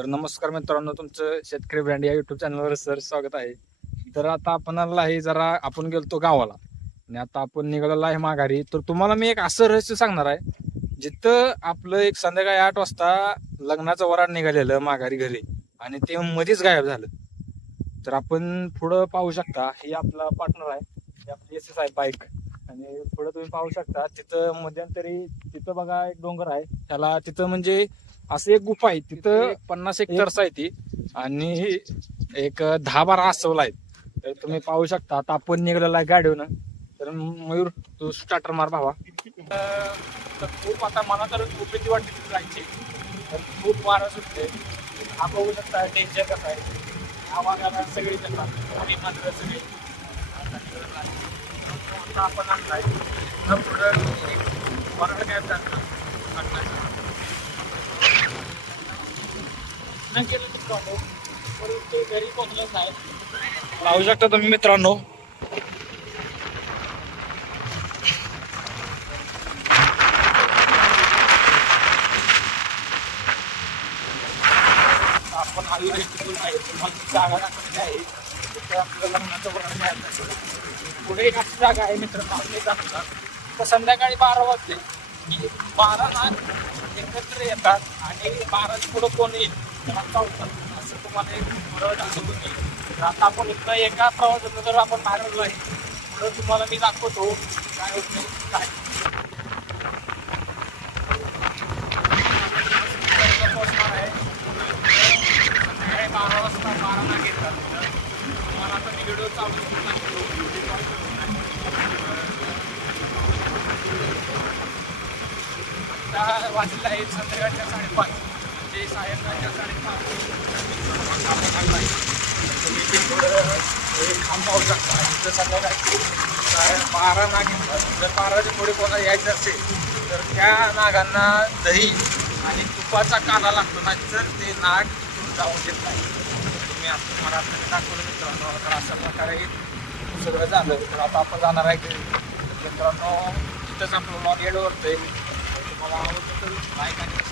तर नमस्कार मित्रांनो तुमचं शेतकरी ब्रँड या युट्यूब चॅनलवर सर स्वागत आहे. तर आता आपणाला हे जरा आपण गेलतो गावाला. आणि आता आपण निघालेलो आहे माघारी. तर तुम्हाला मी एक असं रहस्य सांगणार आहे. जिथं आपलं एक संध्याकाळी आठ वाजता लग्नाचं वराड निघालेलं माघारी घरी. आणि ते मध्येच गायब झालं. तर आपण पुढं पाहू शकता ही आपला पार्टनर आहे. आपली एस एस आहे बाईक. आणि पुढं तुम्ही पाहू शकता तिथं मध्यंतरी तिथं बघा एक डोंगर आहे. त्याला तिथं म्हणजे असं एक गुफा आहे. तिथं पन्नास हेक्टर्स आहे ती. आणि एक दहा बारा अस्वल आहेत. तर तुम्ही पाहू शकता आता आपण निघालेला आहे गाडीवरून. तर मयूर तू स्टार्टर मार भावा. तर खूप आता मला तर खूप भीती वाटते तिथे जायची. तर खूप वारा सुटते. हा बघू शकता डेंजर कसा आहे. हा वाघाला सगळी जातात आणि मात्र सगळे. आपण आणलाय. पुढं एक वराड काय जातं न मित्रांनो. परंतु घरी पोहोचलंच नाही. लावू शकता तुम्ही मित्रांनो. आपण आलेलो आहे तिथून आहे तुम्हाला जागा दाखवली आहे. तिथे आपल्याला लग्नाचं वर्णन मिळालं. पुढे एक अशी जागा आहे मित्रांनो. आपण येत तर संध्याकाळी बारा वाजले. की बारा ना म्हणजे एकत्र येतात आणि महाराज पुढं कोण येईल? त्याला चावतात असं तुम्हाला एक बरं दाखवतो मी. आता आपण इथं एका प्रवासात जर आपण बाहेर आहे पुढं तुम्हाला मी दाखवतो काय होत नाही काय पोहोचणार आहे बारा वाजता बारा ना घेतात. तुम्हाला आता मी व्हिडिओ चालू करून दाखवतो. आता वाजलेला आहे संध्याकाळच्या साडेपाच. म्हणजे सायंकाळच्या साडेपाच. आपण आणला आहे. तुम्ही ते थोडं खांब पाहू शकता इथं साडे बारा नाग. जर बाराच्या पुढे कोणाला यायचं असेल तर त्या नागांना दही आणि तुपाचा काना लागतो ना तर ते नाग जाऊ देत नाही. तुम्ही आता तुम्हाला आता दाखवलं मित्रांनो. तर अशा प्रकारे सगळं झालं. तर आता आपण जाणार आहे की मित्रांनो इथंच आपलं ब्लॉग एड 哇，我这都来感觉